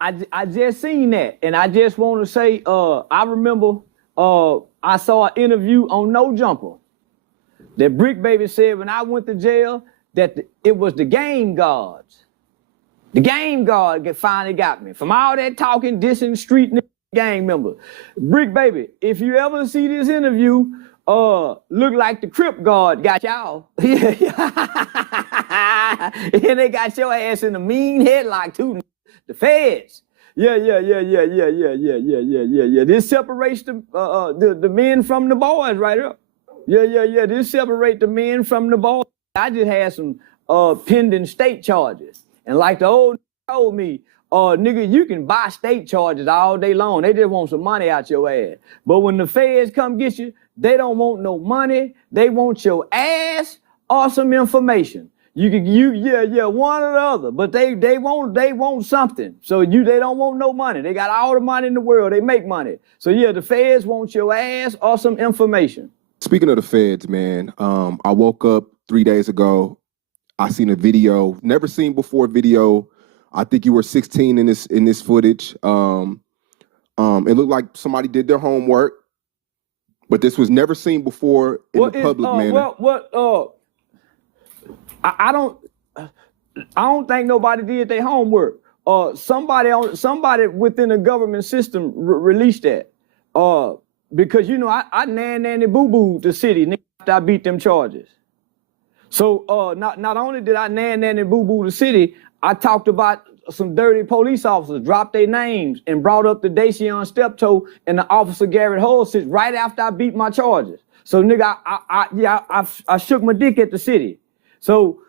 I just seen that, and I just want to say, I remember I saw an interview on No Jumper that Bricc Baby said when I went to jail that it was the game guards. The game guard finally got me. From all that talking, dissing street gang member. Bricc Baby, if you ever see this interview, look like the Crip guard got y'all. And they got your ass in a mean headlock too. The feds. Yeah. This separates the men from the boys right up. Yeah. This separate the men from the boys. I just had some pending state charges. And like the old told me, nigga, you can buy state charges all day long. They just want some money out your ass. But when the feds come get you, they don't want no money. They want your ass or some information. One or the other. But they want something. So they don't want no money. They got all the money in the world. They make money. So yeah, the feds want your ass or some information. Speaking of the feds, man, I woke up 3 days ago. I seen a video, never seen before video. I think you were 16 in this footage. It looked like somebody did their homework, but this was never seen before in the public manner. I don't think nobody did their homework. Somebody within the government system released that. Because I nanny boo-booed the city after I beat them charges. So not only did I nanny boo-boo the city, I talked about some dirty police officers, dropped their names, and brought up the Dacian Steptoe and the Officer Garrett Hull right after I beat my charges. So nigga, I shook my dick at the city. So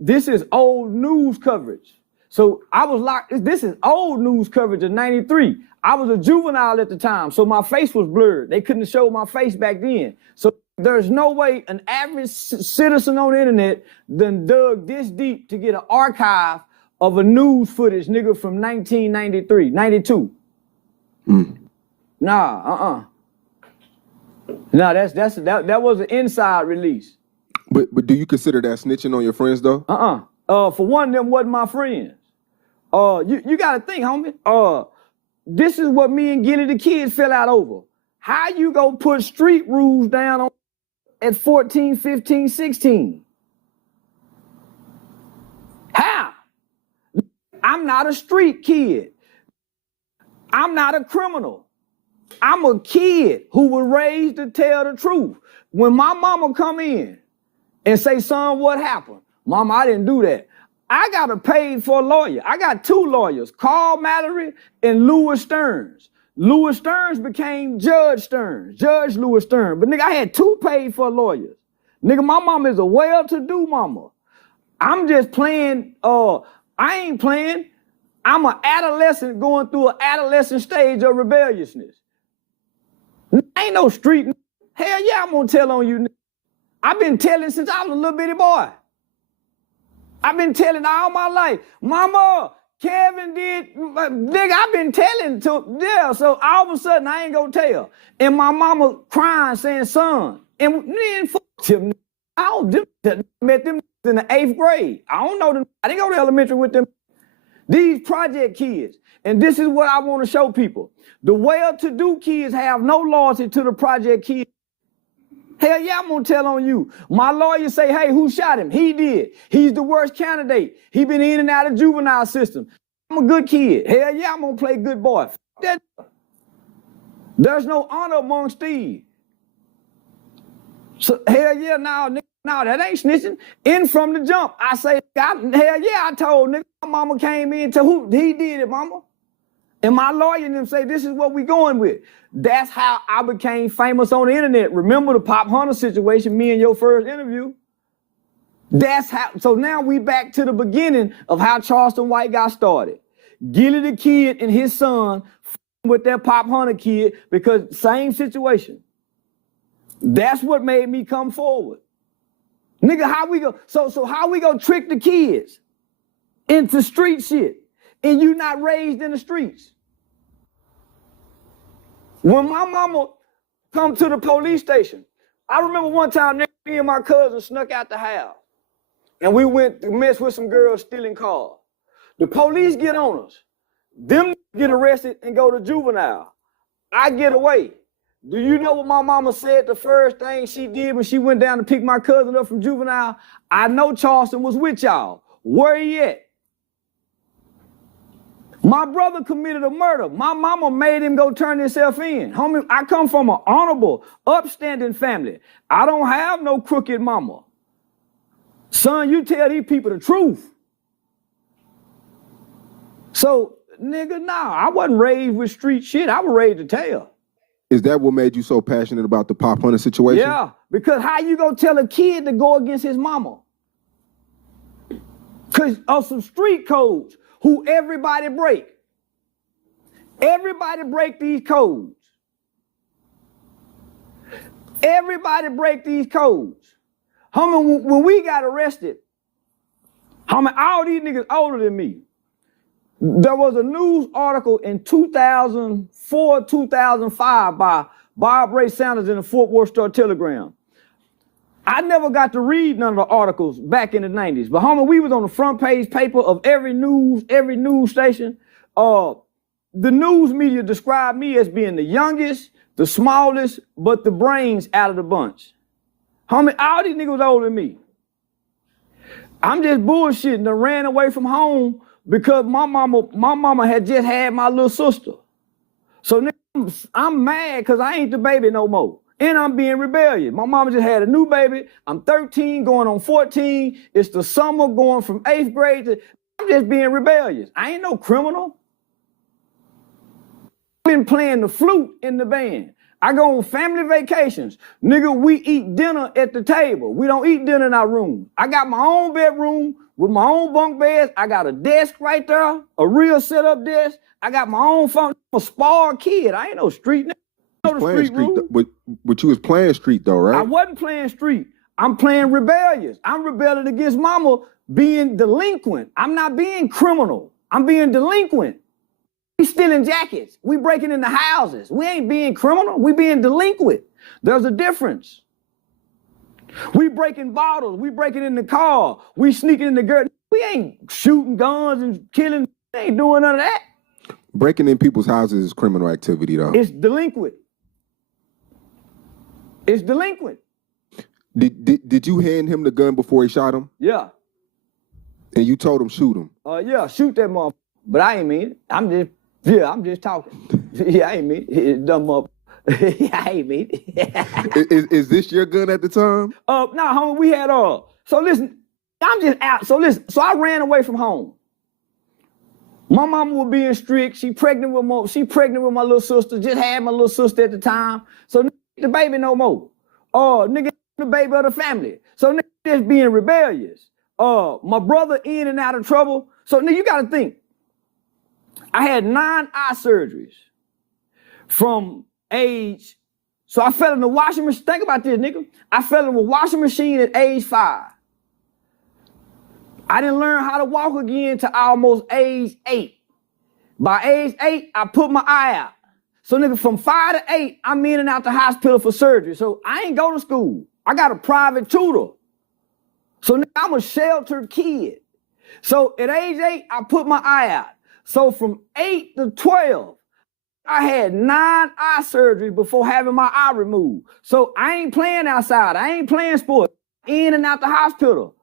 this is old news coverage. So I was locked. This is old news coverage of '93. I was a juvenile at the time, so my face was blurred. They couldn't show my face back then. So there's no way an average citizen on the internet done dug this deep to get an archive of a news footage, nigga, from 1993, 92. Nah, Nah, that was an inside release. But do you consider that snitching on your friends though? For one, them wasn't my friends. You gotta think, homie. This is what me and Gilly the Kid fell out over. How you go put street rules down on at 14, 15, 16? How? I'm not a street kid. I'm not a criminal. I'm a kid who was raised to tell the truth. When my mama come in and say, son, what happened? Mama, I didn't do that. I got a paid for lawyer. I got two lawyers, Carl Mallory and Louis Stearns. Louis Stearns became Judge Stearns, Judge Louis Stearns. But nigga, I had two paid for lawyers. Nigga, my mama is a well-to-do mama. I'm just playing, I ain't playing. I'm an adolescent going through an adolescent stage of rebelliousness. Ain't no street. Hell yeah, I'm gonna tell on you. I've been telling since I was a little bitty boy. I've been telling all my life. Mama, Kevin did, nigga, I've been telling so all of a sudden I ain't gonna tell. And my mama crying saying, son, and then fuck him. Met them in the 8th grade. I don't know them. I didn't go to elementary with them. These project kids. And this is what I want to show people. The well-to-do kids have no loyalty to the project kids. Hell yeah, I'm gonna tell on you. My lawyer say, hey, who shot him? He did. He's the worst candidate. He been in and out of juvenile system. I'm a good kid. Hell yeah, I'm gonna play good boy. That. There's no honor amongst thieves. So hell yeah, no, that ain't snitching. In from the jump, I say, hell yeah, I told nigga, my mama came in to who he did it, mama. And my lawyer and them say, this is what we going with. That's how I became famous on the internet. Remember the Pop Hunter situation, me and your first interview? That's how, so now we back to the beginning of how Charleston White got started. Gilly the Kid and his son with that Pop Hunter kid because same situation. That's what made me come forward. Nigga, how we go, so how we gonna trick the kids into street shit and you not raised in the streets? When my mama come to the police station, I remember one time me and my cousin snuck out the house and we went to mess with some girls stealing cars. The police get on us. Them get arrested and go to juvenile. I get away. Do you know what my mama said the first thing she did when she went down to pick my cousin up from juvenile? I know Charleston was with y'all. Where he at? My brother committed a murder. My mama made him go turn himself in. Homie, I come from an honorable, upstanding family. I don't have no crooked mama. Son, you tell these people the truth. So, nigga, nah, I wasn't raised with street shit. I was raised to tell. Is that what made you so passionate about the Pop Hunter situation? Yeah, because how you gonna tell a kid to go against his mama? Because of some street codes who everybody break. Everybody break these codes. Everybody break these codes. Homie, when we got arrested, homie, all these niggas older than me. There was a news article in 2004, 2005 by Bob Ray Sanders in the Fort Worth Star-Telegram. I never got to read none of the articles back in the 90s, but homie, we was on the front page paper of every news station. The news media described me as being the youngest, the smallest, but the brains out of the bunch. Homie, all these niggas was older than me. I'm just bullshitting and ran away from home because my mama had just had my little sister. So nigga, I'm mad because I ain't the baby no more. And I'm being rebellious. My mama just had a new baby. I'm 13 going on 14. It's the summer going from 8th grade to, I'm just being rebellious. I ain't no criminal. I've been playing the flute in the band. I go on family vacations. Nigga, we eat dinner at the table. We don't eat dinner in our room. I got my own bedroom with my own bunk beds. I got a desk right there, a real set-up desk. I got my own phone. I'm a spoiled kid. I ain't no street nigga. But you was playing street though, right? I wasn't playing street. I'm playing rebellious. I'm rebelling against mama being delinquent. I'm not being criminal. I'm being delinquent. We stealing jackets. We breaking into houses. We ain't being criminal. We being delinquent. There's a difference. We breaking bottles. We breaking in the car. We sneaking in the girl. We ain't shooting guns and killing. We ain't doing none of that. Breaking in people's houses is criminal activity though. It's delinquent. It's delinquent. Did you hand him the gun before he shot him? Yeah. And you told him shoot him? Yeah, shoot that motherfucker. But I ain't mean it. I'm just talking. Yeah, I ain't mean it. Dumb up. I ain't mean it. Is this your gun at the time? Nah, homie, we had so listen, I'm just out. So listen, so I ran away from home. My mama was being strict. She pregnant with my little sister. Just had my little sister at the time. So the baby no more. Nigga, the baby of the family. So nigga just being rebellious. My brother in and out of trouble. So nigga, you gotta think. I had 9 eye surgeries from age. So I fell in the washing machine. Think about this, nigga. I fell in a washing machine at age 5. I didn't learn how to walk again till almost age 8. By age 8, I put my eye out. So nigga, from 5 to 8, I'm in and out the hospital for surgery. So I ain't go to school. I got a private tutor. So nigga, I'm a sheltered kid. So at age 8, I put my eye out. So from 8 to 12, I had 9 eye surgeries before having my eye removed. So I ain't playing outside. I ain't playing sports. In and out the hospital.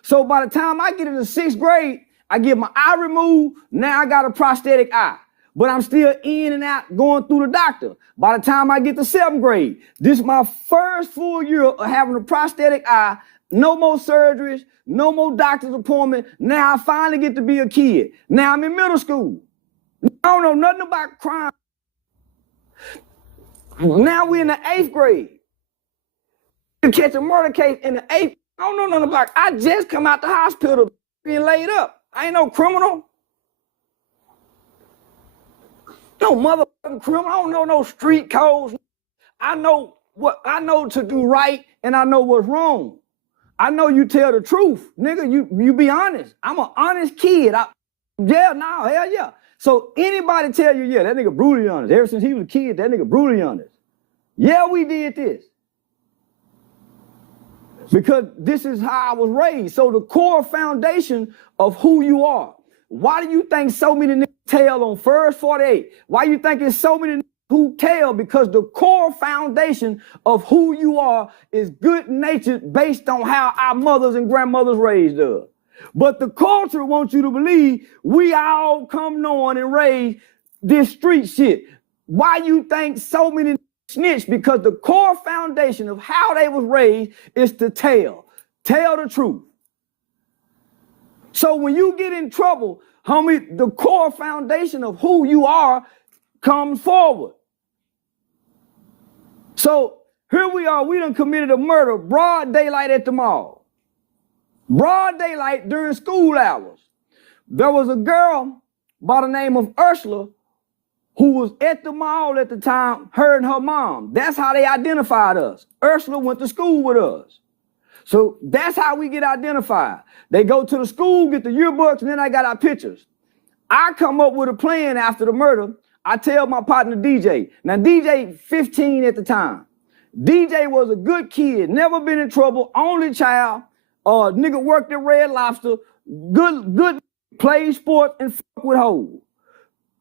So by the time I get into 6th grade, I get my eye removed. Now I got a prosthetic eye. But I'm still in and out going through the doctor. By the time I get to 7th grade, this is my first full year of having a prosthetic eye. No more surgeries, no more doctor's appointment. Now I finally get to be a kid. Now I'm in middle school. I don't know nothing about crime. Now we're in the 8th grade. You catch a murder case in the 8th. I don't know nothing about. I just come out the hospital being laid up. I ain't no criminal. No motherfucking criminal. I don't know no street codes. I know to do right and I know what's wrong. I know you tell the truth. Nigga, you be honest. I'm an honest kid. Hell yeah. So anybody tell you, yeah, that nigga brutally honest. Ever since he was a kid, that nigga brutally honest. Yeah, we did this. Because this is how I was raised. So the core foundation of who you are. Why do you think so many niggas tell on first 48. Why you think there's so many who tell? Because the core foundation of who you are is good natured based on how our mothers and grandmothers raised us. But the culture wants you to believe we all come knowing and raised this street shit. Why you think so many snitch? Because the core foundation of how they was raised is to tell the truth. So when you get in trouble, homie, the core foundation of who you are comes forward. So here we are, we done committed a murder, broad daylight at the mall. Broad daylight during school hours. There was a girl by the name of Ursula who was at the mall at the time, her and her mom. That's how they identified us. Ursula went to school with us. So that's how we get identified. They go to the school, get the yearbooks, and then I got our pictures. I come up with a plan after the murder. I tell my partner DJ. Now DJ 15 at the time. DJ was a good kid, never been in trouble, only child. Nigga worked at Red Lobster, good played sports and fuck with hoes.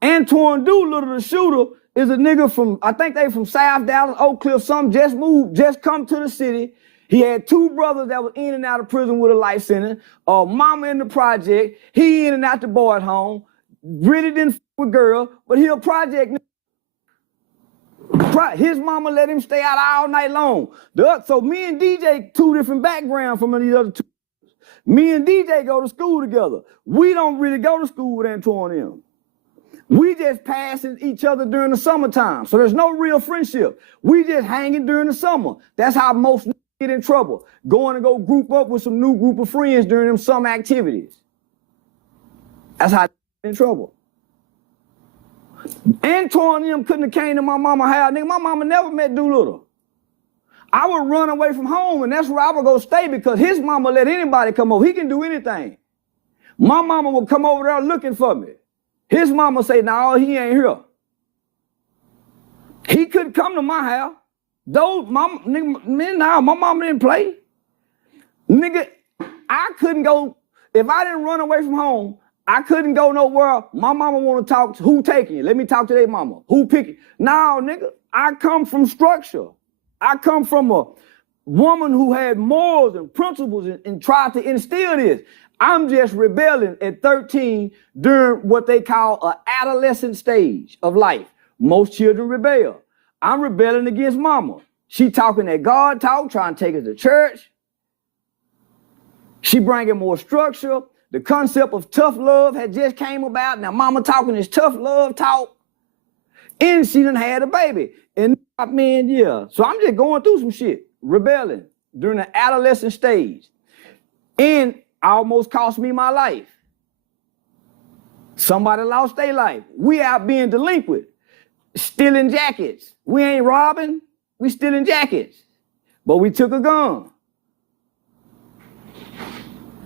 Antoine Doolittle, the shooter, is a nigga from, I think they from South Dallas, Oak Cliff, some just moved, just come to the city. He had two brothers that was in and out of prison with a life sentence. Mama in the project, he in and out the boys' home. Really didn't fuck with girl, but he a project. His mama let him stay out all night long. So me and DJ, two different backgrounds from these other two. Me and DJ go to school together. We don't really go to school with Antoine and him. We just passing each other during the summertime. So there's no real friendship. We just hanging during the summer. That's how most get in trouble. Going to go group up with some new group of friends during them summer activities. That's how they get in trouble. Antoine and them couldn't have came to my mama house. Nigga, my mama never met Doolittle. I would run away from home, and that's where I would go stay because his mama let anybody come over. He can do anything. My mama would come over there looking for me. His mama say, no, he ain't here. He couldn't come to my house. Those mama, nigga, man, nah, my mama didn't play. Nigga, I couldn't go, if I didn't run away from home, I couldn't go nowhere. My mama want to talk to who taking you. Let me talk to their mama. Who picking? No, nigga, I come from structure. I come from a woman who had morals and principles and tried to instill this. I'm just rebelling at 13 during what they call an adolescent stage of life. Most children rebel. I'm rebelling against mama. She talking that God talk, trying to take us to church. She bringing more structure. The concept of tough love had just came about. Now mama talking this tough love talk. And she done had a baby. And I mean, yeah. So I'm just going through some shit, rebelling during the adolescent stage. And almost cost me my life. Somebody lost their life. We out being delinquent, stealing jackets. We ain't robbing, we stealing jackets. But we took a gun.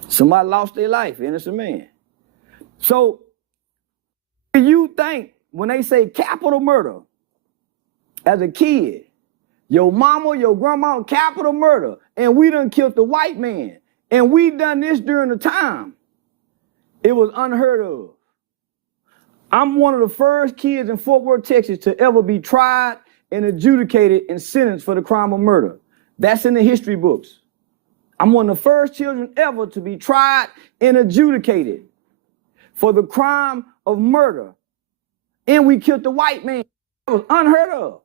Somebody lost their life, innocent man. So, you think when they say capital murder, as a kid, your mama, your grandma, capital murder, and we done killed the white man, and we done this during the time, it was unheard of. I'm one of the first kids in Fort Worth, Texas to ever be tried and adjudicated and sentenced for the crime of murder. That's in the history books. I'm one of the first children ever to be tried and adjudicated for the crime of murder. And we killed the white man. It was unheard of.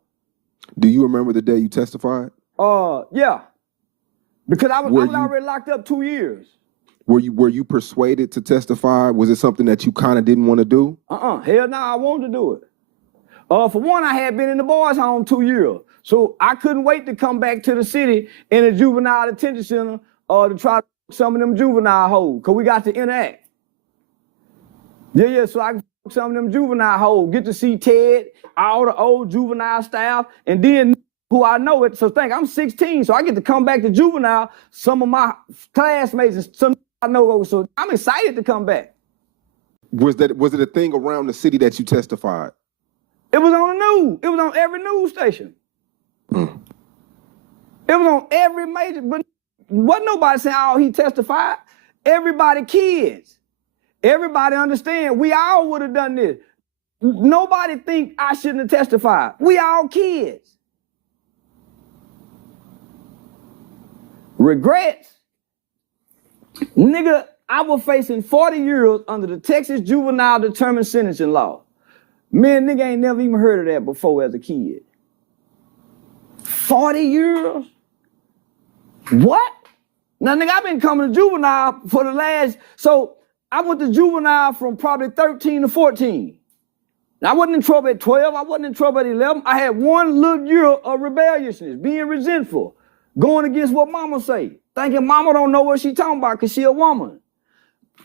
Do you remember the day you testified? Yeah. Because I was already locked up 2 years. Were you persuaded to testify? Was it something that you kind of didn't want to do? Hell no, I wanted to do it. For one, I had been in the boys' home 2 years. So I couldn't wait to come back to the city in a juvenile detention center to try to some of them juvenile hoes, because we got to interact. Yeah, so I can some of them juvenile hoes, get to see Ted, all the old juvenile staff, and then who I know it. So think, I'm 16, so I get to come back to juvenile, some of my classmates and some I know, so I'm excited to come back. Was it a thing around the city that you testified? It was on the news. It was on every news station. It was on every major, but wasn't nobody saying, oh, he testified. Everybody, kids. Everybody understand, we all would have done this. Nobody think I shouldn't have testified. We all kids. Regrets? Nigga, I was facing 40 years under the Texas Juvenile Determined Sentencing Law. Man, nigga ain't never even heard of that before as a kid. 40 years? What? Now, nigga, I've been coming to juvenile for the last, so I went to juvenile from probably 13 to 14. I wasn't in trouble at 12, I wasn't in trouble at 11. I had one little year of rebelliousness, being resentful, going against what mama say, thinking mama don't know what she talking about because she a woman.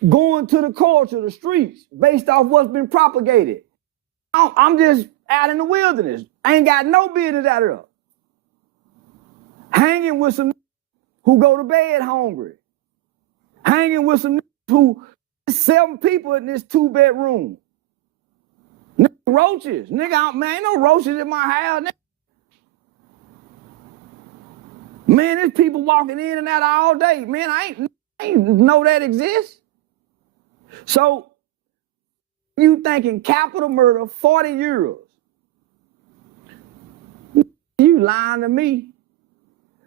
Going to the culture, the streets, based off what's been propagated. I'm just out in the wilderness. I ain't got no business out here. Hanging with some who go to bed hungry. Hanging with some who 7 people in this 2-bedroom. Roaches. Nigga, man, ain't no roaches in my house. Man, there's people walking in and out all day. Man, I ain't know that exists. So, you thinking capital murder, 40 years. You lying to me.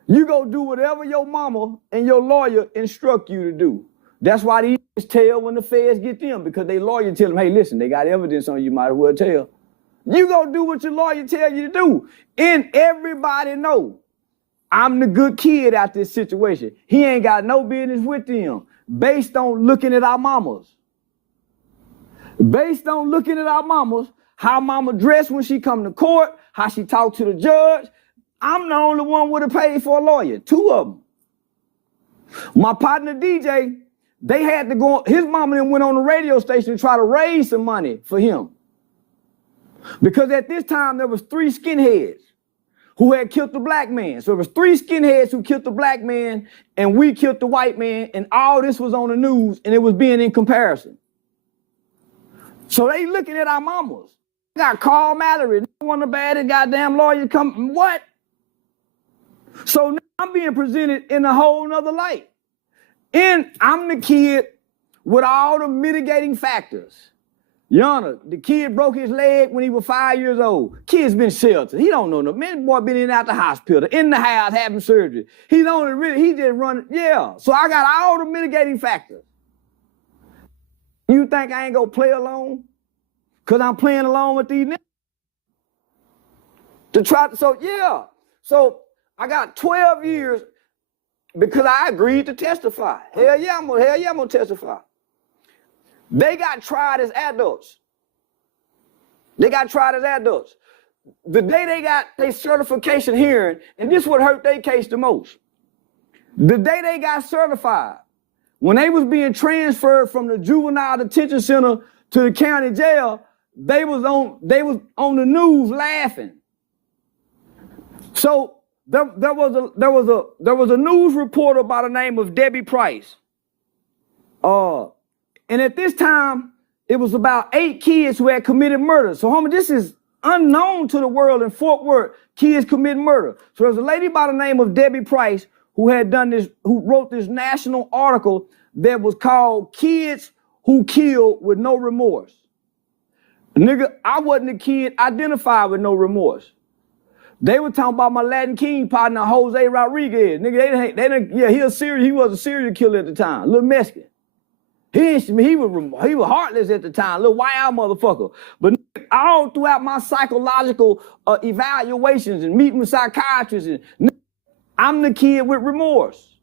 You go do whatever your mama and your lawyer instruct you to do. That's why these tell when the feds get them, because they lawyer tell them, hey, listen, they got evidence on you, might as well tell. You go do what your lawyer tell you to do. And everybody know I'm the good kid out this situation. He ain't got no business with them based on looking at our mamas. Based on looking at our mamas, how mama dressed when she come to court, how she talk to the judge. I'm the only one would have paid for a lawyer, 2 of them. My partner DJ, they had to go, his mama then went on the radio station to try to raise some money for him. Because at this time, there was 3 skinheads who had killed the black man. So there was 3 skinheads who killed the black man, and we killed the white man, and all this was on the news, and it was being in comparison. So they looking at our mamas. Got Carl Mallory, one of the baddest goddamn lawyers come, what? So now I'm being presented in a whole nother light. And I'm the kid with all the mitigating factors. Your Honor, the kid broke his leg when he was 5 years old. Kid's been sheltered. He don't know no man. Boy been in and out the hospital, in the house having surgery. He just running, yeah. So I got all the mitigating factors. You think I ain't gonna play alone? Cause I'm playing along with these niggas? So I got 12 years because I agreed to testify. Hell yeah, I'm gonna testify. They got tried as adults. The day they got their certification hearing, and this would hurt their case the most. The day they got certified, when they was being transferred from the juvenile detention center to the county jail, they was on the news laughing. So there was a news reporter by the name of Debbie Price. And at this time, it was about 8 kids who had committed murder. So, homie, this is unknown to the world in Fort Worth, kids committing murder. So there's a lady by the name of Debbie Price who wrote this national article that was called Kids Who Kill with No Remorse. Nigga, I wasn't a kid identified with no remorse. They were talking about my Latin King partner, Jose Rodriguez. Nigga, he was a serial killer at the time, little Mexican. He was heartless at the time, little wild motherfucker. But all throughout my psychological evaluations and meeting with psychiatrists, I'm the kid with remorse.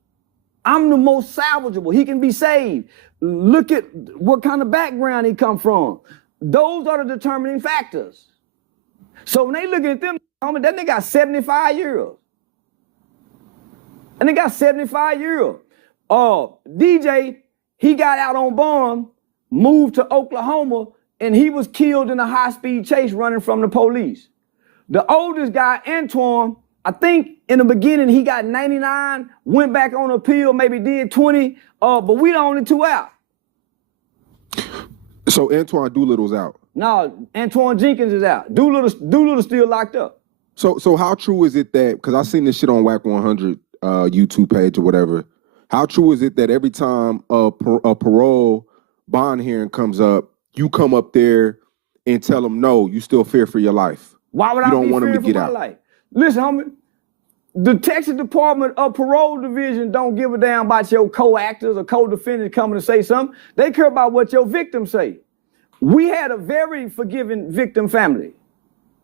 I'm the most salvageable. He can be saved. Look at what kind of background he come from. Those are the determining factors. So when they look at them, homie, that nigga got 75 years. And they got 75 years. DJ, he got out on bond, moved to Oklahoma, and he was killed in a high-speed chase running from the police. The oldest guy, Antoine, I think in the beginning he got 99, went back on appeal, maybe did 20, but we the only 2 out. So Antoine Doolittle's out? No, Antoine Jenkins is out. Doolittle still locked up. So how true is it that, because I seen this shit on WAC 100 YouTube page or whatever, how true is it that every time a parole bond hearing comes up, you come up there and tell them, no, you still fear for your life. Why would You I don't be want them to fearing get for my out. life? Listen, homie, the Texas Department of Parole Division don't give a damn about your co-actors or co-defendants coming to say something. They care about what your victims say. We had a very forgiving victim family.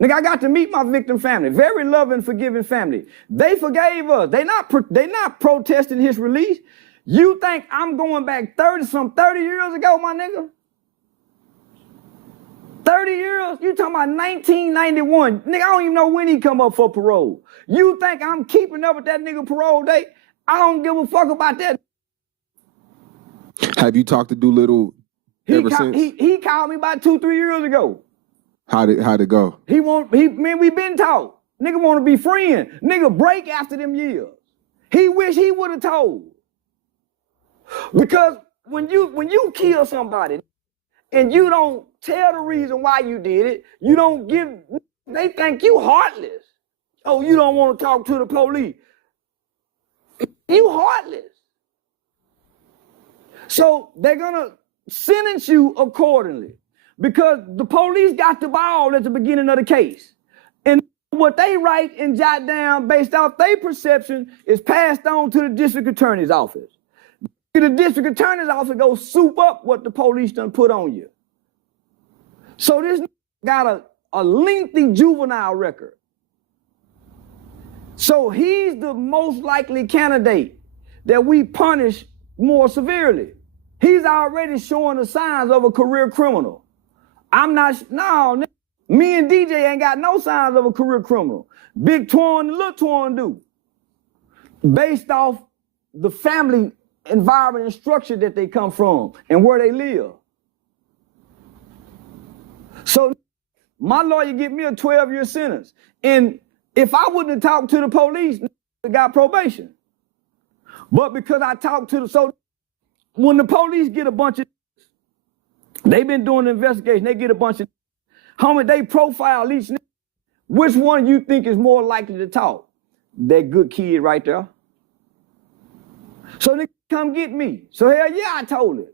Nigga, I got to meet my victim family. Very loving, forgiving family. They forgave us. They not protesting his release. You think I'm going back 30 years ago, my nigga? 30 years? You talking about 1991. Nigga, I don't even know when he come up for parole. You think I'm keeping up with that nigga parole date? I don't give a fuck about that. Have you talked to Doolittle ever since? He called me about 2-3 years ago. How'd it go? Man, we been taught. Nigga want to be friends. Nigga break after them years. He wish he would have told. Because when you kill somebody and you don't tell the reason why you did it, you don't give, they think you heartless. Oh, you don't want to talk to the police. You heartless. So they're gonna sentence you accordingly because the police got the ball at the beginning of the case. And what they write and jot down based off their perception is passed on to the district attorney's office. The district attorney's office goes soup up what the police done put on you. So this got a lengthy juvenile record. So he's the most likely candidate that we punish more severely. He's already showing the signs of a career criminal. Me and DJ ain't got no signs of a career criminal. Big Twan and Lil Twan do. Based off the family environment and structure that they come from and where they live. So my lawyer give me a 12-year sentence. And if I wouldn't have talked to the police, I got probation. But because I talked to so when the police get a bunch of, they've been doing the investigation, they get a bunch of, homie, they profile each, which one you think is more likely to talk? That good kid right there. So they come get me. So hell yeah, I told it.